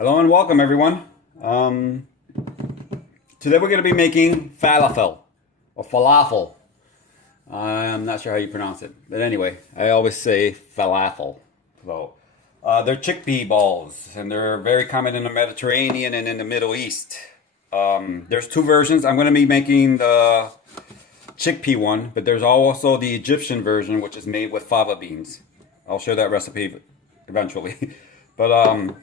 Hello and welcome everyone. Today we're going to be making falafel or falafel. I'm not sure how you pronounce it, but anyway, I always say falafel. So, they're chickpea balls and they're very common in the Mediterranean and in the Middle East. There's two versions. I'm going to be making the chickpea one, but there's also the Egyptian version, which is made with fava beans. I'll share that recipe eventually. But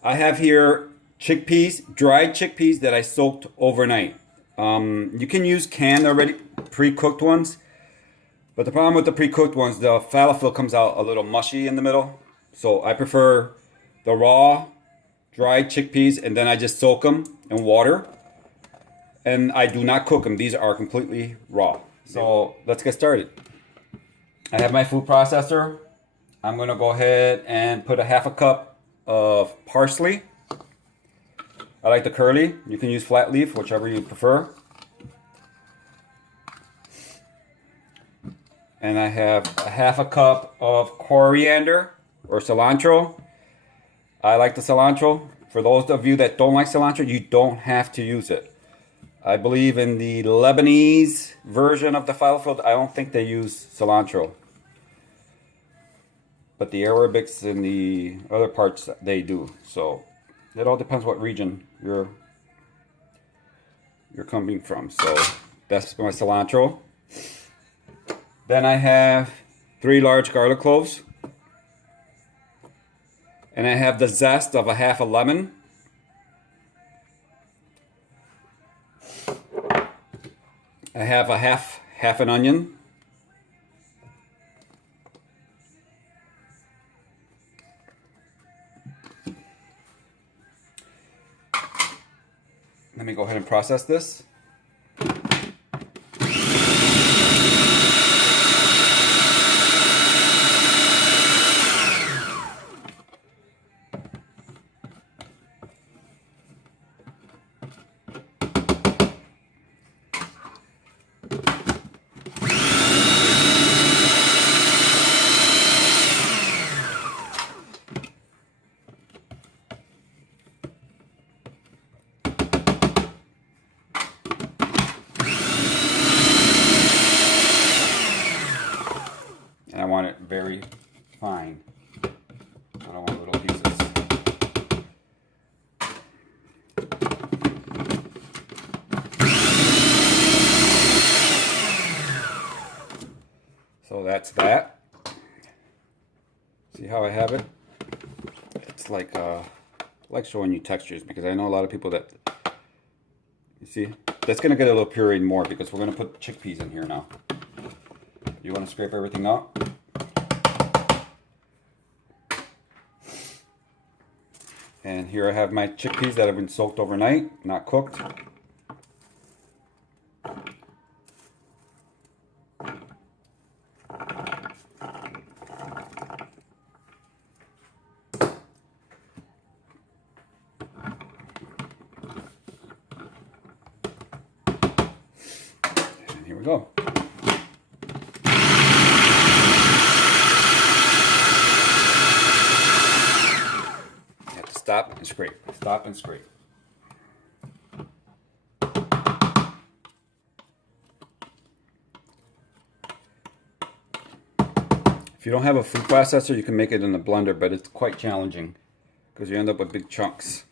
I have here chickpeas, dried chickpeas that I soaked overnight. You can use canned already pre-cooked ones, but the problem with the pre-cooked ones, the falafel comes out a little mushy in the middle. So I prefer the raw, dried chickpeas, and then I just soak them in water. And I do not cook them. These are completely raw. So let's get started. I have my food processor. I'm going to go ahead and put a half a cup of parsley. I like the curly. You can use flat leaf, whichever you prefer. And I have a half a cup of coriander or cilantro. I like the cilantro. For those of you that don't like cilantro, you don't have to use it. I believe in the Lebanese version of the falafel, I don't think they use cilantro. But the Arabics and the other parts, they do. So it all depends what region you're coming from. So that's my cilantro. Then I have 3 large garlic cloves. And I have the zest of a half a lemon. I have a half an onion. Let me go ahead and process this. And I want it very fine. I don't want little pieces. So that's that. See how I have it? It's like I like showing you textures because I know a lot of people that, you see, that's going to get a little pureed more because we're going to put chickpeas in here now. You want to scrape everything up. And here I have my chickpeas that have been soaked overnight, not cooked. And here we go. Stop and scrape. Stop and scrape. If you don't have a food processor, you can make it in a blender, but it's quite challenging because you end up with big chunks.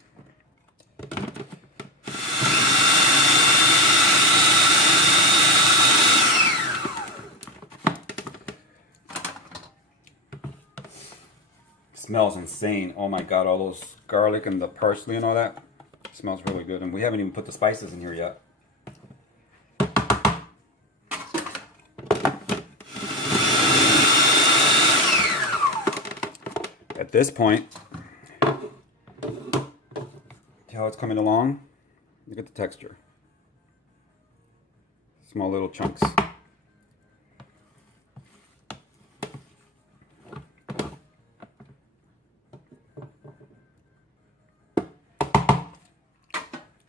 Smells insane. Oh my god, all those garlic and the parsley and all that. It smells really good. And we haven't even put the spices in here yet. At this point, see how it's coming along? Look at the texture. Small little chunks.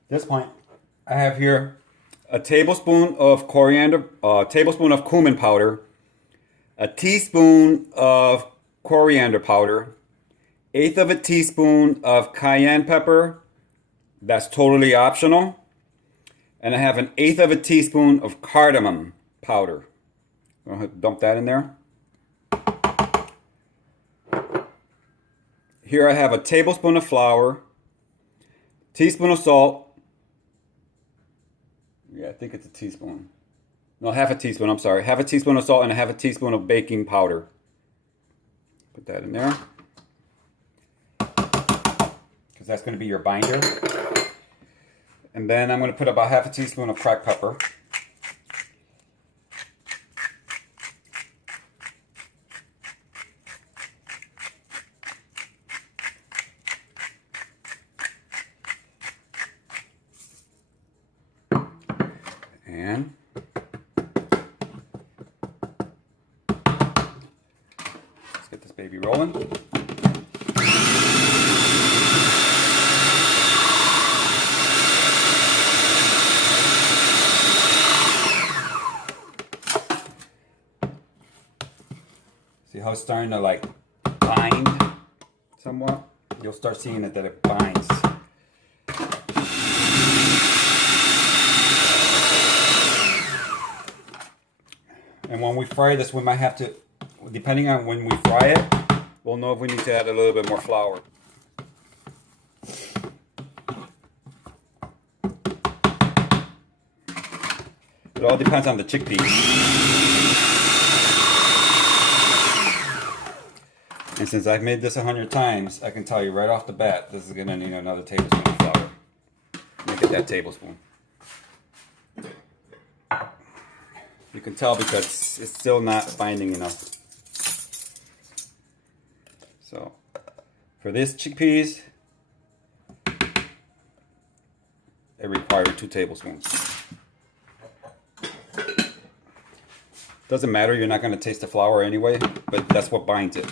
At this point, I have here a tablespoon of coriander, a tablespoon of cumin powder, a teaspoon of coriander powder, 1/8 of a teaspoon of cayenne pepper. That's totally optional. And I have 1/8 of a teaspoon of cardamom powder. I'm going to dump that in there. Here I have a tablespoon of flour, teaspoon of salt. Yeah, I think it's a teaspoon. No, half a teaspoon, I'm sorry. Half a teaspoon of salt and a half a teaspoon of baking powder. Put that in there. Because that's going to be your binder. And then I'm going to put about half a teaspoon of cracked pepper. And let's get this baby rolling. See how it's starting to like bind somewhat? You'll start seeing it that it binds. And when we fry this, we might have to, depending on when we fry it, we'll know if we need to add a little bit more flour. It all depends on the chickpeas. And since I've made this 100 times, I can tell you right off the bat, this is going to need another tablespoon of flour. Make it that tablespoon. You can tell because it's still not binding enough. So, for this chickpeas, it requires 2 tablespoons. Doesn't matter, you're not going to taste the flour anyway, but that's what binds it.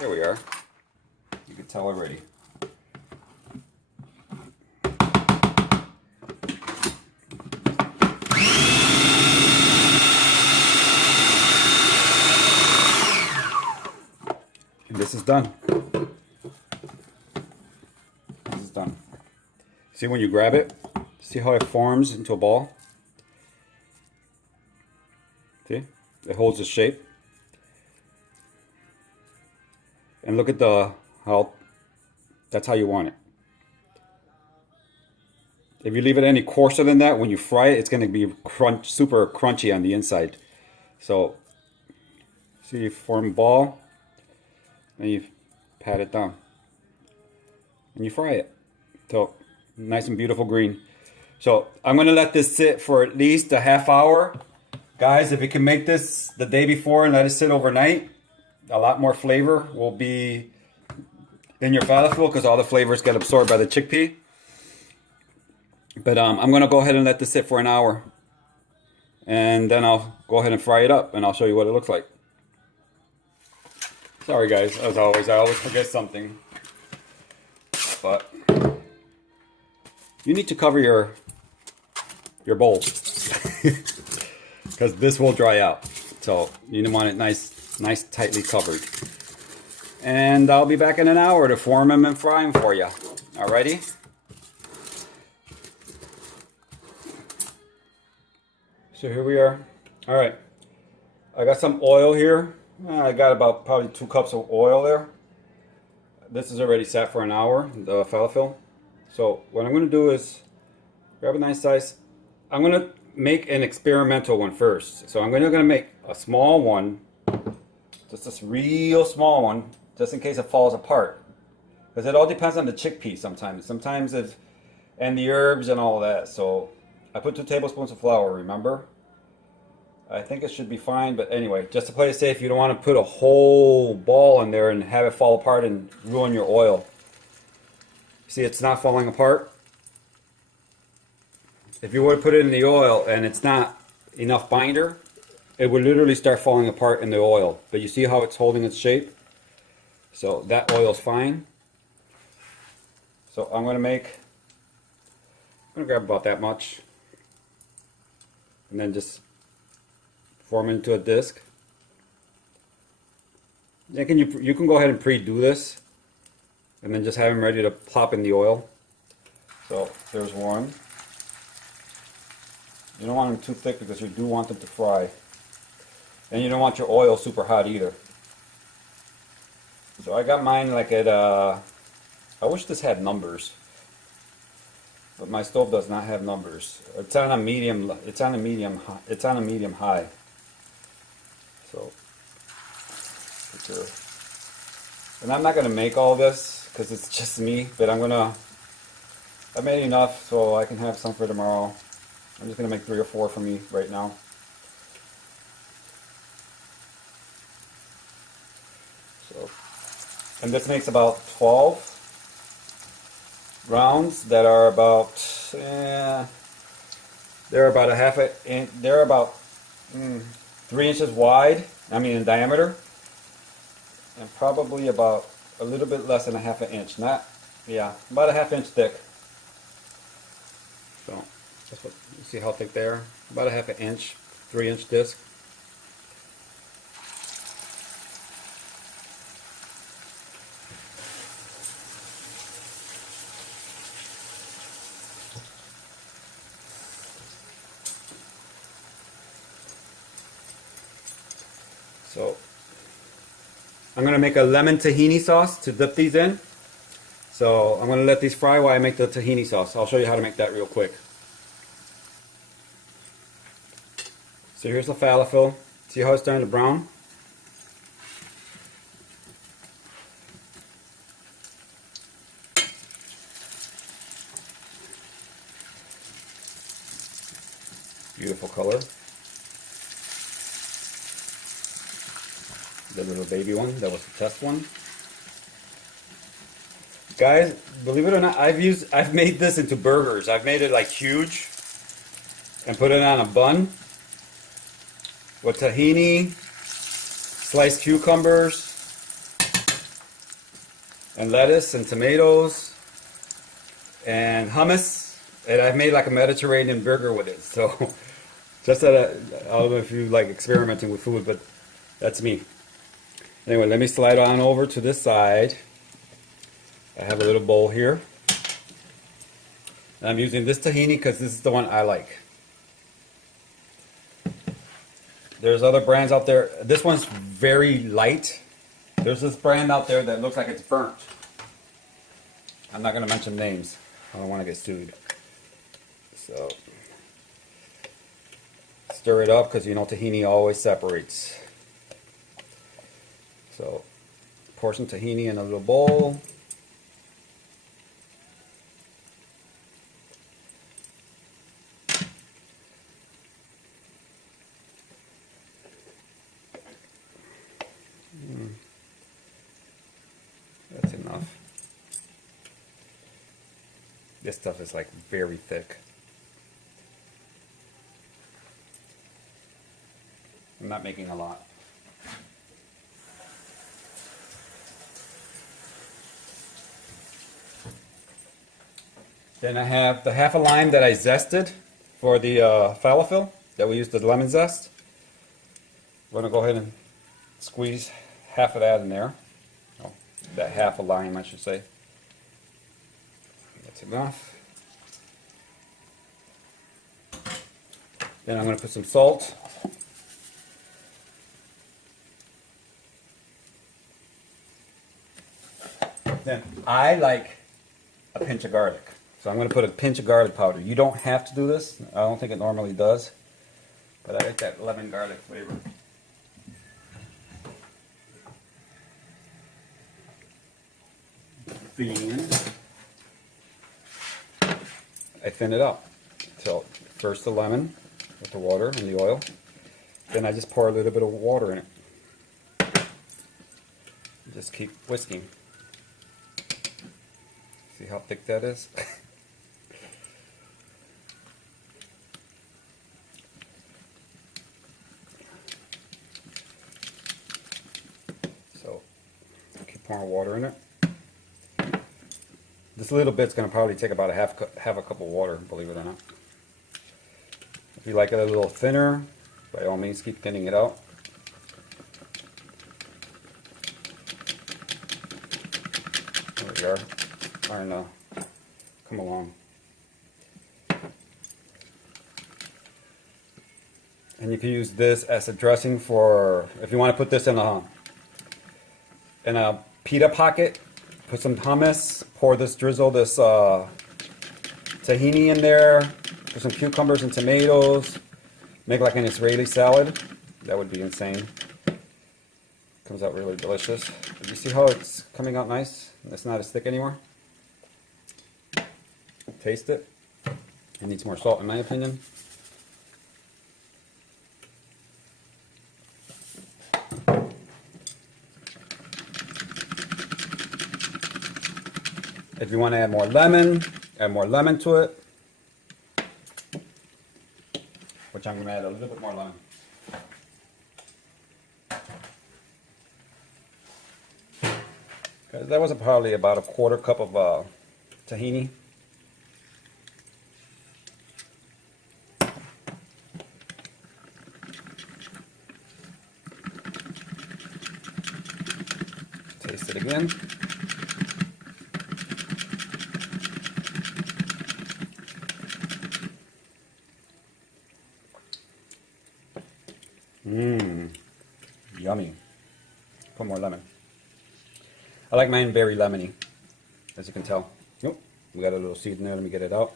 There we are. You can tell already. And this is done. This is done. See when you grab it? See how it forms into a ball? See? It holds the shape. And look at how that's how you want it. If you leave it any coarser than that, when you fry it, it's going to be super crunchy on the inside. So, see, you form a ball, and you pat it down, and you fry it. So, nice and beautiful green. So, I'm going to let this sit for at least a half hour. Guys, if you can make this the day before and let it sit overnight, a lot more flavor will be in your falafel because all the flavors get absorbed by the chickpea. But I'm going to go ahead and let this sit for an hour. And then I'll go ahead and fry it up and I'll show you what it looks like. Sorry guys, as always, I always forget something. But you need to cover your bowl. Because this will dry out. So you want it nice tightly covered. And I'll be back in an hour to form them and fry them for you. Alrighty? So here we are. Alright. I got some oil here. I got about probably 2 cups of oil there. This is already sat for an hour, the falafel. So what I'm going to do is grab a nice size. I'm going to make an experimental one first. So I'm going to make a small one. Just this real small one. Just in case it falls apart. Because it all depends on the chickpea sometimes. Sometimes and the herbs and all of that. So I put 2 tablespoons of flour, remember? I think it should be fine, but anyway, just to play it safe, you don't want to put a whole ball in there and have it fall apart and ruin your oil. See, it's not falling apart. If you were to put it in the oil and it's not enough binder, it would literally start falling apart in the oil. But you see how it's holding its shape? So that oil's fine. So I'm going to grab about that much. And then just form into a disc. You can go ahead and pre-do this, and then just have them ready to plop in the oil. So there's one. You don't want them too thick because you do want them to fry, and you don't want your oil super hot either. So I got mine like at I wish this had numbers, but my stove does not have numbers. It's on a medium. It's on a medium. It's on a medium high. So. And I'm not going to make all this because it's just me, but I made enough so I can have some for tomorrow. I'm just going to make 3 or 4 for me right now. So, and this makes about 12 rounds that are about, they're about a half inch, they're about 3 inches wide, I mean in diameter. And probably about a little bit less than a half an inch. About a half inch thick. So, that's what, you see how thick they are? About a half an inch, 3-inch disc. So, I'm going to make a lemon tahini sauce to dip these in. So I'm going to let these fry while I make the tahini sauce. I'll show you how to make that real quick. So here's the falafel. See how it's starting to brown? Beautiful color. The little baby one, that was the test one. Guys, believe it or not, I've made this into burgers. I've made it like huge and put it on a bun with tahini, sliced cucumbers, and lettuce and tomatoes and hummus, and I've made like a Mediterranean burger with it. So just that I don't know if you like experimenting with food, but that's me. Anyway, let me slide on over to this side. I have a little bowl here. And I'm using this tahini because this is the one I like. There's other brands out there. This one's very light. There's this brand out there that looks like it's burnt. I'm not going to mention names. I don't want to get sued. So, stir it up because you know tahini always separates. So, pour some tahini in a little bowl. That's enough. This stuff is like very thick. I'm not making a lot. Then I have the half a lime that I zested for the falafel, that we used the lemon zest. I'm going to go ahead and squeeze half of that in there. Oh, that half a lime, I should say. That's enough. Then I'm going to put some salt. Then I like a pinch of garlic. So I'm going to put a pinch of garlic powder. You don't have to do this. I don't think it normally does. But I like that lemon garlic flavor. I thin it up. So first the lemon with the water and the oil. Then I just pour a little bit of water in it. Just keep whisking. See how thick that is? So keep pouring water in it. This little bit's going to probably take about half a cup of water, believe it or not. If you like it a little thinner, by all means keep thinning it out. we are. Starting to come along. And you can use this as a dressing for, if you want to put this in a pita pocket, put some hummus, pour this, drizzle this tahini in there, put some cucumbers and tomatoes, make like an Israeli salad. That would be insane. Comes out really delicious. You see how it's coming out nice? It's not as thick anymore. Taste it. It needs more salt in my opinion. If you want to add more lemon to it. Which I'm going to add a little bit more lemon. Because that was probably about a quarter cup of tahini. Taste it again. Mmm, yummy. Put more lemon. I like mine very lemony, as you can tell. Nope, we got a little seed in there. Let me get it out.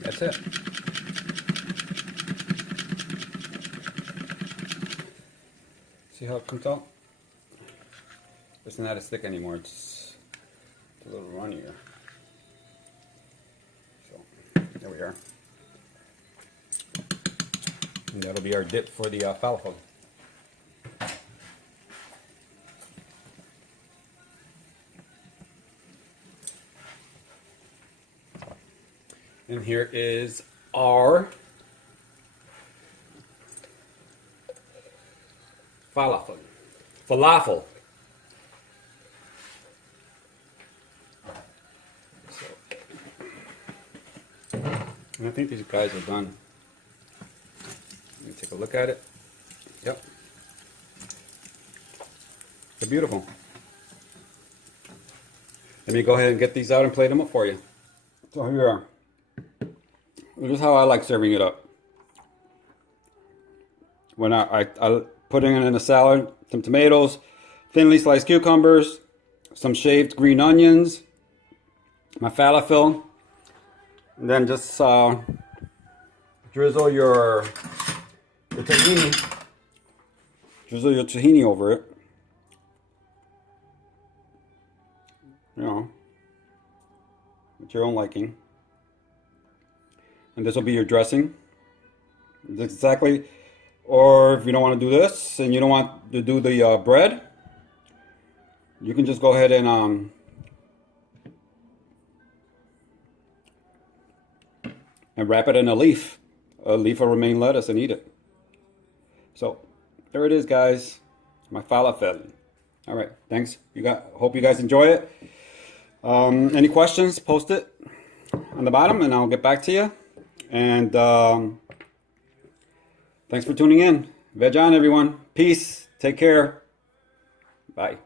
That's it. See how it comes out? It's not as thick anymore. It's a little runnier. There we are. And that'll be our dip for the falafel. And here is our falafel. And I think these guys are done. Let me take a look at it. Yep. They're beautiful. Let me go ahead and get these out and plate them up for you. So here we are. This is how I like serving it up. When I put it in a salad, some tomatoes, thinly sliced cucumbers, some shaved green onions, my falafel, and then just drizzle your tahini. Drizzle your tahini over it. You know, at your own liking. And this will be your dressing. That's exactly. Or if you don't want to do this and you don't want to do the bread, you can just go ahead and wrap it in a leaf of romaine lettuce and eat it. So there it is, guys. My falafel. All right, thanks. Hope you guys enjoy it. Any questions? Post it on the bottom, and I'll get back to you. And thanks for tuning in. Veg on, everyone. Peace. Take care. Bye.